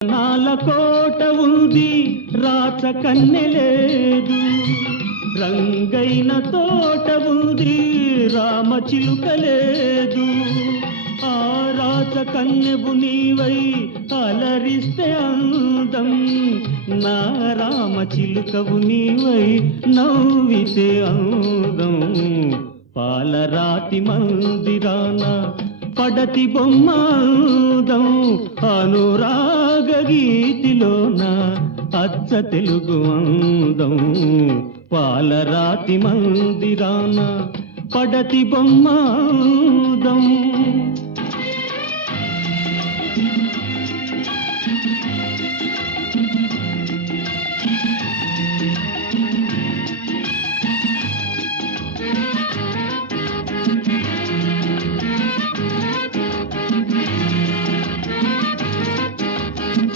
నాల కోట ఉంది రాచ కన్నెలేదు, రంగైన తోట ఉంది రామ చిలుక లేదు. ఆ రాచ కన్నెవు నీవై అలరిస్తే అందం, నా రామ చిలుకవు నీవై నవ్వితే అందం. పాలరాతి మందిరాన పడతి బొమ్మాదం, అనురాగ గీతిలోన అచ్చ తెలుగు అందం. పాలరాతి మందిరాన పడతి బొమ్మాదం.